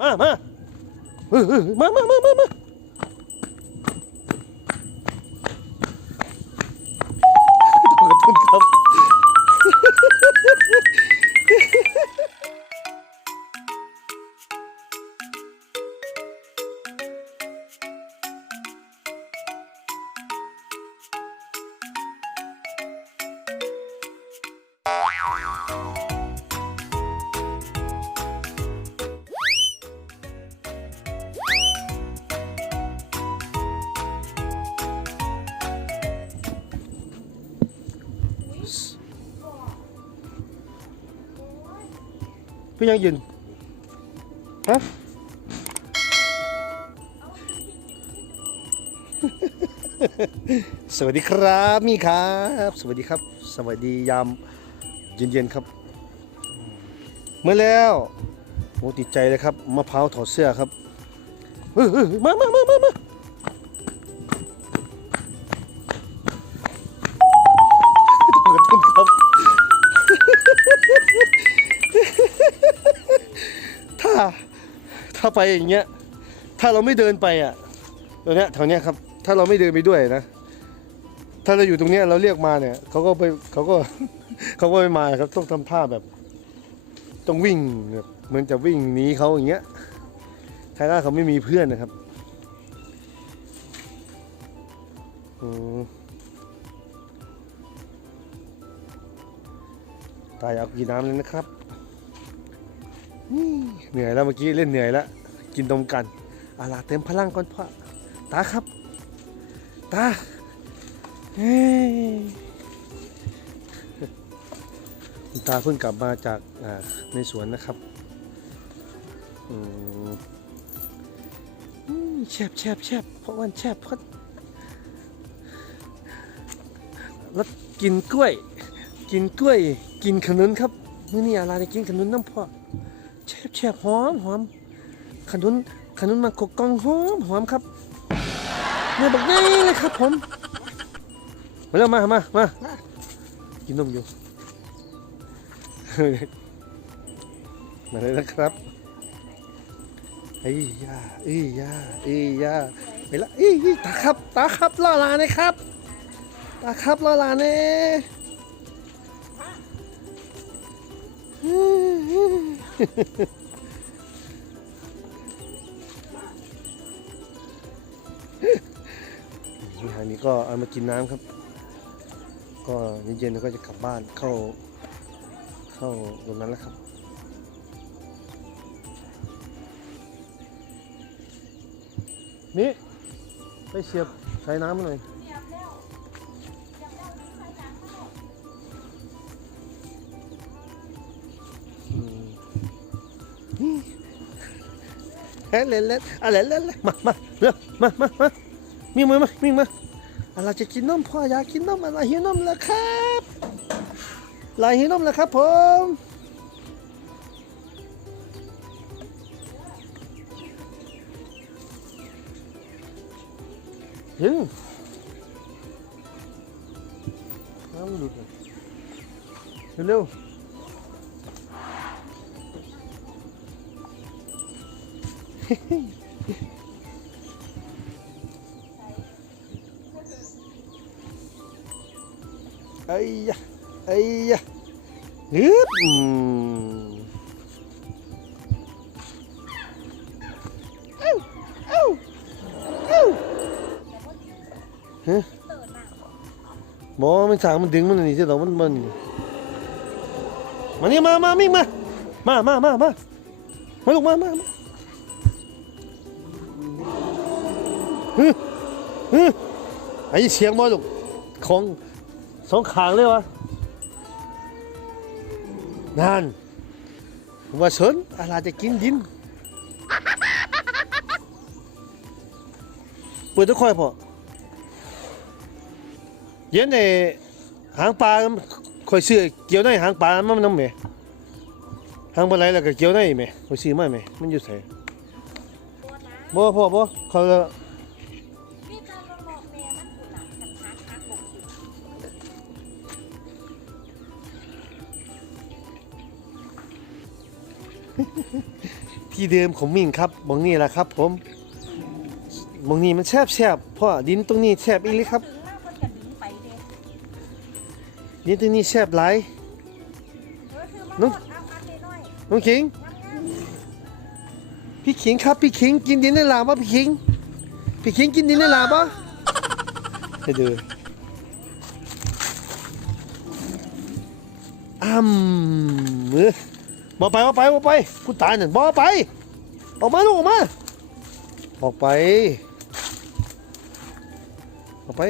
มามาเออเอ พี่ยังยืนฮะสวัสดีครับมี่ครับ สวัสดีครับ สวัสดียามเย็นๆครับ เมื่อแล้วโอ้ติดใจเลยครับมะพร้าวถอดเสื้อครับมามามา ไปอย่างเงี้ยถ้าเราไม่เดินไปอะตรงเนี้ยแถวเนี้ยครับ ถ้าเราไม่เดินไปด้วยนะ ถ้าเราอยู่ตรงเนี้ยเราเรียกมาเนี่ยเขาก็ไปเขาก็เขาก็ไม่มาครับต้องทำท่าแบบ ต้องวิ่งแบบเหมือนจะวิ่งหนีเขาอย่างเงี้ยถ้าเขาไม่มีเพื่อนนะครับอืมตายเอากกินน้ำเลยนะครับเหนื่อยแล้วเมื่อกี้เล่นเหนื่อยแล้ว กินนมกันอาลาเต็มพลังก่อนพ่อตาครับ ตาเฮ้ยคุณตาเพิ่งกลับมาจากในสวนนะครับอืมแชบแชบแชบเพราะวันแชบเพราะแล้วกินกล้วย กินกล้วย กินขนุนครับ มื้อนี้อาลาได้กินขนุนน้ำพ่อแชบแชบหอมหอม ขนุนขนุนมังกกกองหอมหอมครับเนี่ยบอกง่ายเลยครับผมมาเร็วมามามากินนมอยู่ มาเลยนะครับเอ้ยยาเอ้ยยาเอ้ยยาไปละเอ้ยตาครับตาครับล่อลาเนะครับตาครับล่อลาเน่นี่ ก็เอามากินน้ำครับ ก็เย็นๆแล้วก็จะกลับบ้านเข้า เข้าตรงนั้นแล้วครับนี่ไปเสียบใส่น้ำหน่อยเฮ้ยเล่นเล่นอะไรเล่นเล่นมามาเร็วมามามามีมือมามีมาอะไรจะกินนมพ่ออยากกินนมอะไรหิวนมแล้วครับอะไรหิวนมแล้วครับผมยิงน้ำหลุดเลยเร็ ไอ้ยะไอ้ยะฮึบอืมเอ้าเอ้เอ้าฮะบอมันสางมันดึงมันนี่ใช่หรอมันมันมานี่มามามิ่งมา มามามามามาลูกมามามาฮึฮึไอ้เสียงบอลูกของ สองขางเลยวะนั่นว่าสนอะไรจะกินดินเปิดตะค่อยพอเย็นในหางปลาคอยซื้อเกี่ยวในหางปลามันน้ำแหม่หางปลาไหลแล้วก็เกี่ยวในแหม่คอยซื้อมาแหม่มันอยู่ไสบ่พ่อบ่เขา ที่เดิมของมิ่งครับบองนี่แหละครับ ผมบองนี่มันแซบแซบๆเพราะดินตรงนี้แซบอีหลีครับ ดินตรงนี้แซบหลายน้องน้องขิง พี่ขิงครับพี่ขิงกินดินได้ลาบ่พี่ขิง พี่ขิงกินดินได้ลาบ่ให้ดูอ้ำเออ บ่ไปบ่ไปบ่ไปกูตายนั่นบ่ไป ออกมาลูกออกมา ออกไป ออกไป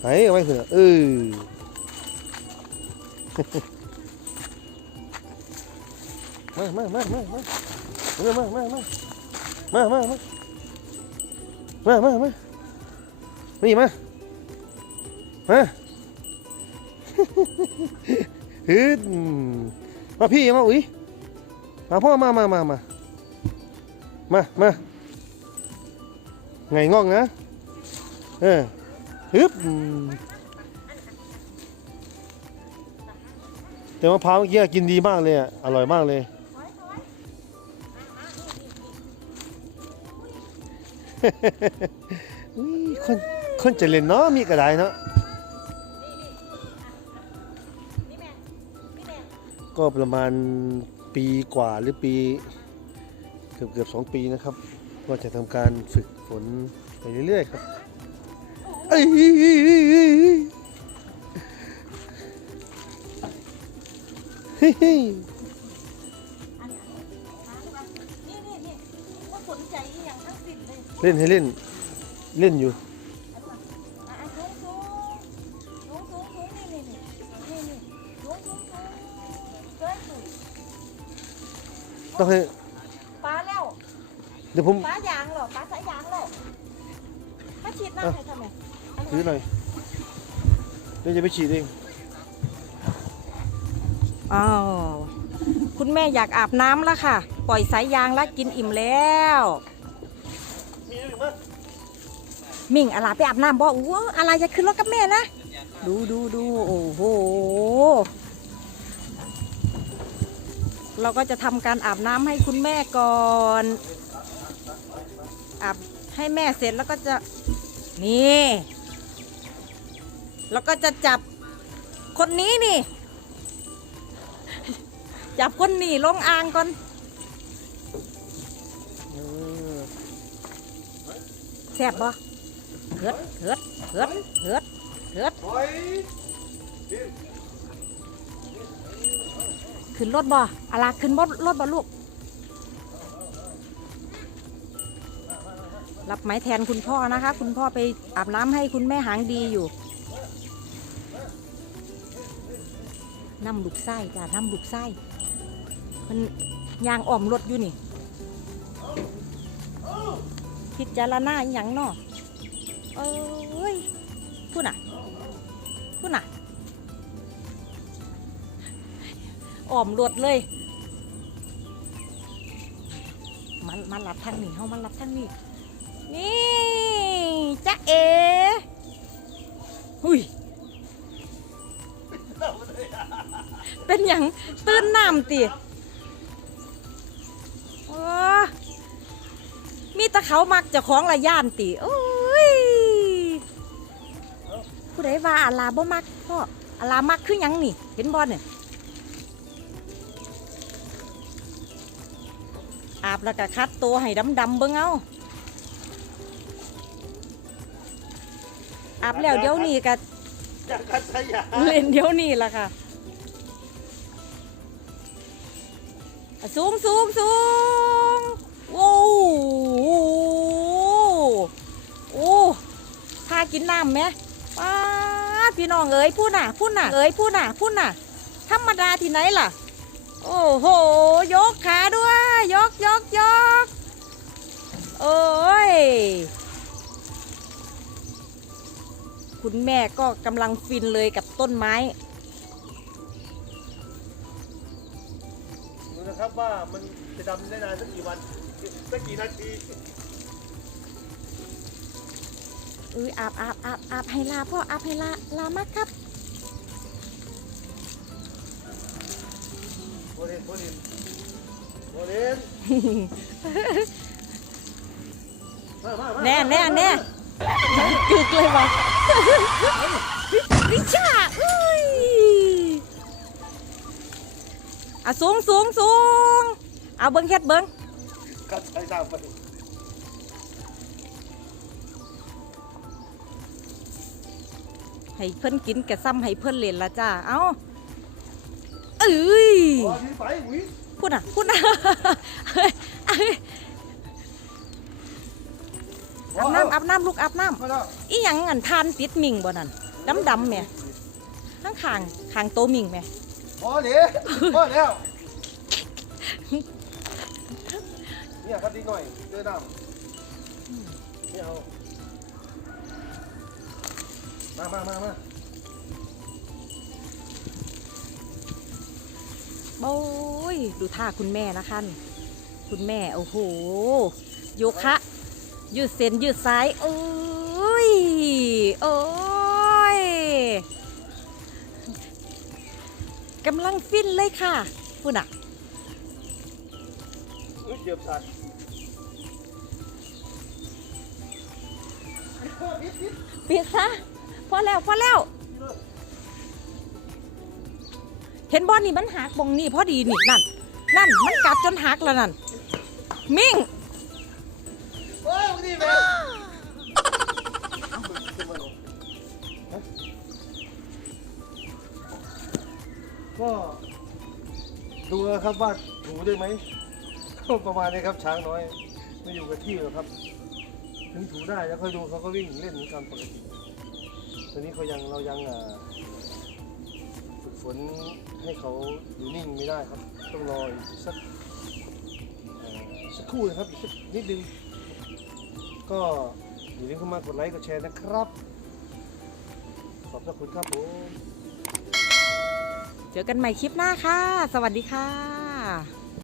ไปเอาไว้เถอะเออมามามามามามามามามามามามามามามานี่มามา ฮึดมาพี่มาอุ้ยมาพ่อมามามามามามาไงง่องนะเออฮึบแต่มะพร้าวเมื่อกี้กินดีมากเลยอะอร่อยมากเลยถอยถอยอุ้ยคนคนเจะเล่นเนาะมีกระไดเนาะ ก็ประมาณปีกว่าหรือปีเกือบเกือบสองปีนะครับ ก็จะทำการฝึกฝนไปเรื่อยๆครับเอ้ยเฮ้ยเฮ้ยอันนี้อันนี้หาดูว่านี่นี่นี่ว่าสนใจอีหยังทั้งสิ้นเลยเล่นให้เล่น เล่นอยู่ ต้องให้ปลาแล้วเดี๋ยวผมปลายางเหรอปลาสายยางเหรอมาฉีดน้ำให้ทำไมอันถือหน่อยเดี๋ยวจะไปฉีดเองอ้าวคุณแม่อยากอาบน้ำแล้วค่ะ ปล่อยสายยางแล้วกินอิ่มแล้วมีหรือมั้ยมิ่งอะไรไปอาบน้ำบ่อู้อะไรจะขึ้นรถกับแม่นะ ดูดูดูโอ้โห เราก็จะทำการอาบน้ำให้คุณแม่ก่อนอาบให้แม่เสร็จแล้วก็จะนี่แล้วก็จะจับคนนี้นี่ จับคนนี้ลงอ่างก่อนเออแซ่บบ่เถิดเถิดเถิดเถิดเถิดถอย ขึ้นรถบ่อะไรขึ้นรถรถบ่ลูก รับไม้แทนคุณพ่อนะคะ คุณพ่อไปอาบน้ำให้คุณแม่หางดีอยู่น้ำลูกไส้จ้ะน้ำลูกไส้มันยางอ่อมรถอยู่นี่พิจารณาอย่างนาะเอ้ยพูดน่ะพูดน่ะ อ่อมรวดเลย มันมันรับทางนี้เฮามันรับทางนี้ นี่จ๊ะเอหุยเป็นอย่างตื่นน้ำติมีตะเขามักจะของละย่านติโอ้ยผู้ใดว่าอาลาบ่มักพ่ออาลามักคือยังนี่ เห็นบอลเนี่ย อาบแล้วก็คัดตัวให้ดำๆเบิ่งเอาอาบแล้วเดี๋ยวนี้ก็จากกัศยาเล่นเดี๋ยวนี้ล่ะค่ะอะสูงสูงสูงโอ้โหโอ้พากินน้ำไหมป้าดพี่น้องเอ๋ยพูดน่ะพูดน่ะเอ๋ยพูดน่ะพูดน่ะธรรมดาที่ไหนล่ะ โอ้โห ยกขาด้วย ยกยกยกโอ้ย คุณแม่ก็กำลังฟินเลยกับต้นไม้ ดูนะครับว่ามันจะดำได้นานสักกี่วันสักกี่นาทีเอ้ยอาบอาบอาบอาบให้ลาพ่ออาบให้ลาลามากครับโคเรนโคเรนโม เดนมามามาแน่แน่แน่กึกเลยวะวิชาเอ้ยอะสูงสูงสูงเอาเบิ้งเฮ็ดเบิ้งกัดใส่ตามไปให้เพิ่นกินกะซ้ำให้เพิ่นเล่นละจ้า เอาเอ้ยอ๋อที่ไปอุ้ย พูดน่ะพูดน่ะเฮ้ยเอ้ยอาบน้ำอาบน้ำลูกอาบน้มาแล้วำอีหยังอันทานติดมิงบ่นั่นดำดำๆแหม่ข้างขางขางโตมิงแหม่พอเดี๋ยวพอแล้วเนี่ยครับดีหน่อยเจอดำนี่เอามามามามา โอ้ยดูท่าคุณแม่นะคะนี่คุณแม่โอ้โหโยคะยืดเส้นยืดสายโอ้ยโอ้ยกำลังฟินเลยค่ะพูดน่ะอุ้ยเหยียบสัตว์ปิดซะพอแล้วพอแล้ว เห็นบอลนี่มันหักบองนี่พอดีนี่นั่น นั่นมันกัดจนหักแล้วนั่น มิ่งโอ้ยดีแม่ก็ดูนะครับว่าถูได้ไหมก็ประมาณนี้ครับช้างน้อย ไม่อยู่กับที่หรอกครับ ถึงถูได้แล้วค่อยดูเขาก็วิ่งเล่นเหมือนกันปกติตอนนี้เขายังเรายังอ่า ฝนให้เขาอยู่นิ่งไม่ได้ครับ ต้องรออีกสักสักครู่นะครับอีกสักนิดนึง ก็อย่าลืมเข้ามากดไลค์กดแชร์นะครับ ขอบพระคุณครับผม เจอกันใหม่คลิปหน้าค่ะ สวัสดีค่ะ